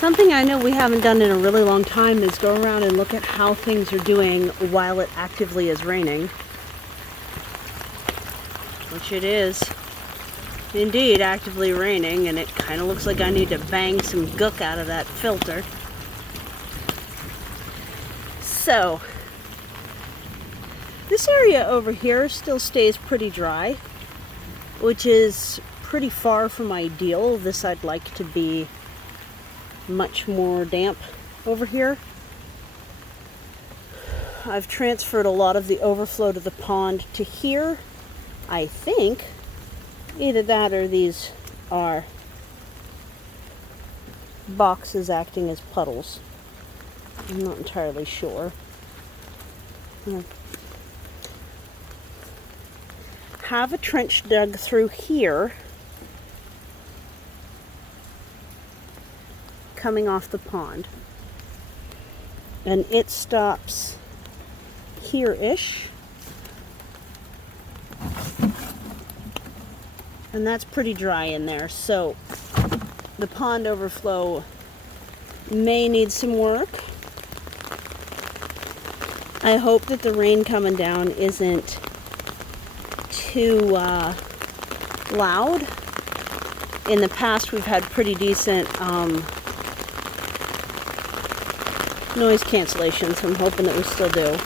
Something I know we haven't done in a really long time is go around and look at how things are doing while it actively is raining. Which it is indeed actively raining, and it kind of looks like I need to bang some gook out of that filter. So, this area over here still stays pretty dry, which is pretty far from ideal. This I'd like to be much more damp over here. I've transferred a lot of the overflow to the pond to here. I think either that or these are boxes acting as puddles. I'm not entirely sure. Have a trench dug through here, coming off the pond, and it stops here-ish, and that's pretty dry in there, so the pond overflow may need some work. I hope that the rain coming down isn't too loud. In the past we've had pretty decent noise cancellation, so I'm hoping that we still do.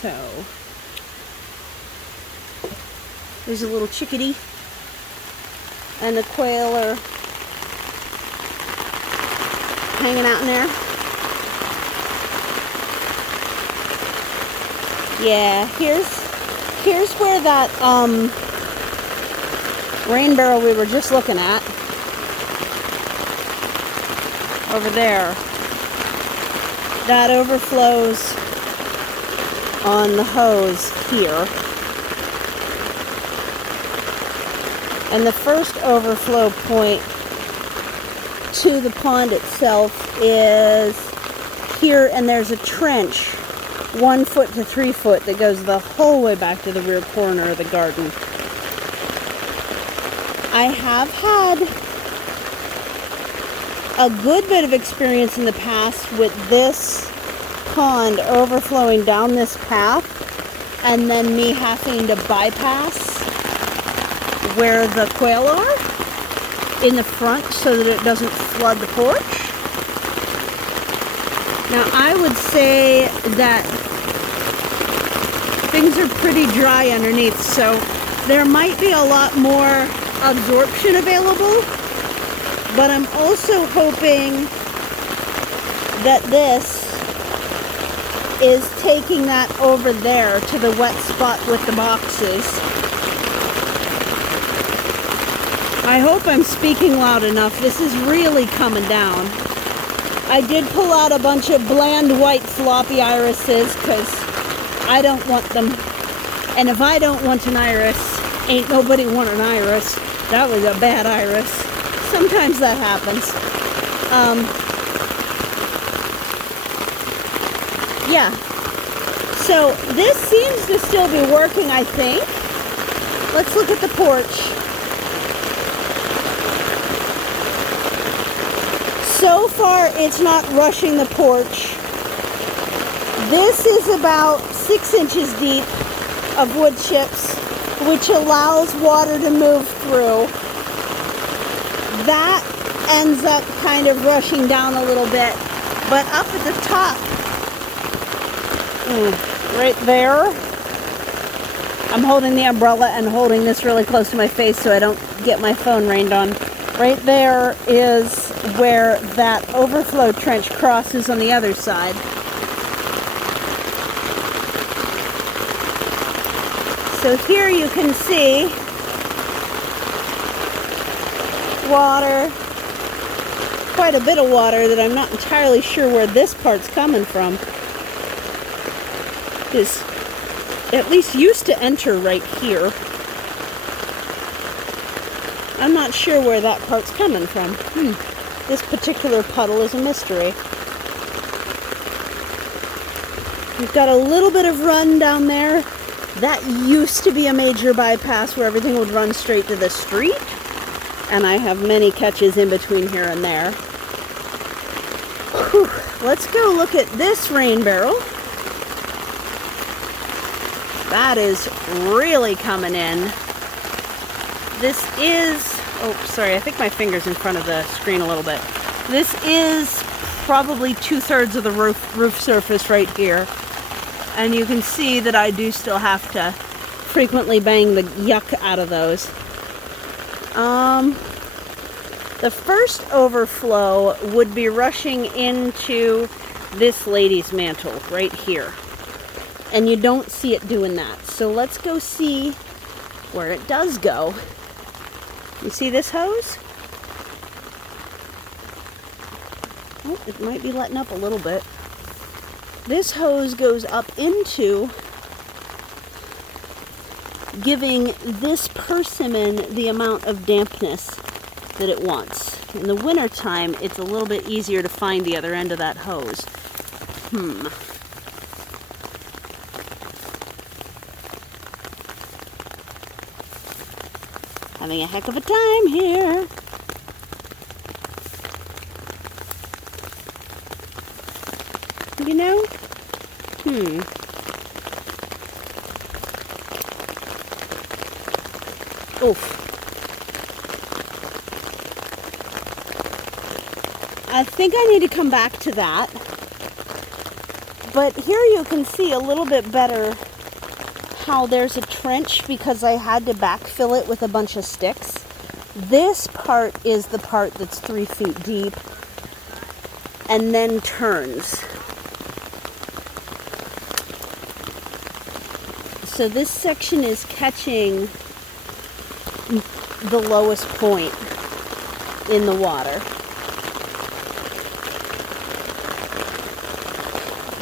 So, there's a little chickadee, and the quail are hanging out in there. Yeah, here's where that rain barrel we were just looking at, over there, that overflows on the hose here. And the first overflow point to the pond itself is here, and there's a trench 1 foot to 3 foot that goes the whole way back to the rear corner of the garden. I have had a good bit of experience in the past with this pond overflowing down this path and then me having to bypass where the quail are in the front so that it doesn't flood the porch. Now I would say that things are pretty dry underneath, so there might be a lot more absorption available, but I'm also hoping that this is taking that over there to the wet spot with the boxes. I hope I'm speaking loud enough. This is really coming down. I did pull out a bunch of bland white floppy irises because I don't want them. And if I don't want an iris, ain't nobody want an iris. That was a bad iris. Sometimes that happens. Yeah. So this seems to still be working, I think. Let's look at the porch. So far, it's not rushing the porch. This is about 6 inches deep of wood chips, which allows water to move through. That ends up kind of rushing down a little bit, but up at the top, right there, I'm holding the umbrella and holding this really close to my face so I don't get my phone rained on. Right there is where that overflow trench crosses on the other side. So here you can see water, quite a bit of water that I'm not entirely sure where this part's coming from. This at least used to enter right here. I'm not sure where that part's coming from. This particular puddle is a mystery. We've got a little bit of run down there That used to be a major bypass where everything would run straight to the street, and I have many catches in between here and there. Whew. Let's go look at this rain barrel. That is really coming in. This is, oh, sorry, I think my finger's in front of the screen a little bit. This is probably 2/3 of the roof surface right here. And you can see that I do still have to frequently bang the yuck out of those. The first overflow would be rushing into this lady's mantle right here. And you don't see it doing that. So let's go see where it does go. You see this hose? Oh, it might be letting up a little bit. This hose goes up into giving this persimmon the amount of dampness that it wants. In the wintertime, it's a little bit easier to find the other end of that hose. Having a heck of a time here. You know? Oof. I think I need to come back to that. But here you can see a little bit better how there's a trench because I had to backfill it with a bunch of sticks. This part is the part that's 3 feet deep and then turns. So this section is catching the lowest point in the water.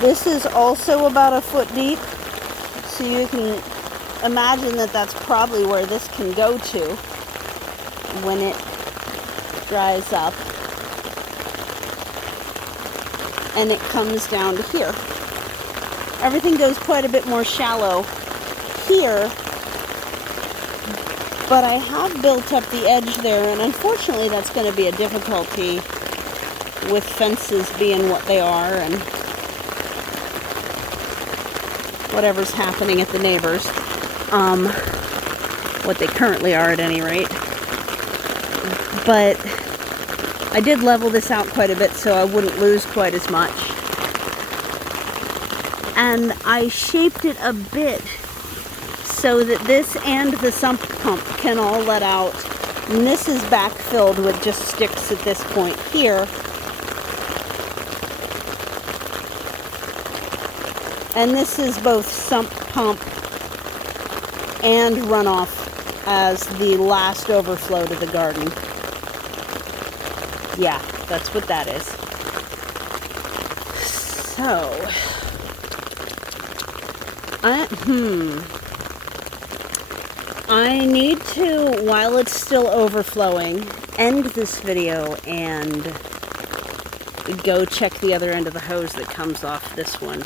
This is also about a foot deep, so you can imagine that that's probably where this can go to when it dries up. And it comes down to here. Everything goes quite a bit more shallow here, but I have built up the edge there, and unfortunately that's going to be a difficulty with fences being what they are and whatever's happening at the neighbors, what they currently are at any rate. But I did level this out quite a bit so I wouldn't lose quite as much, and I shaped it a bit so that this and the sump pump can all let out. And this is backfilled with just sticks at this point here. And this is both sump pump and runoff as the last overflow to the garden. Yeah, that's what that is. So, I need to, while it's still overflowing, end this video and go check the other end of the hose that comes off this one,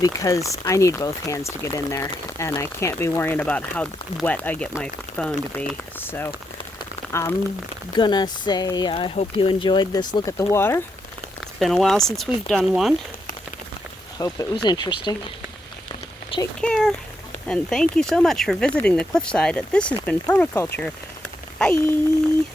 because I need both hands to get in there, and I can't be worrying about how wet I get my phone to be. So I'm gonna say I hope you enjoyed this look at the water. It's been a while since we've done one. Hope it was interesting. Take care. And thank you so much for visiting the cliffside. This has been Permaculture. Bye!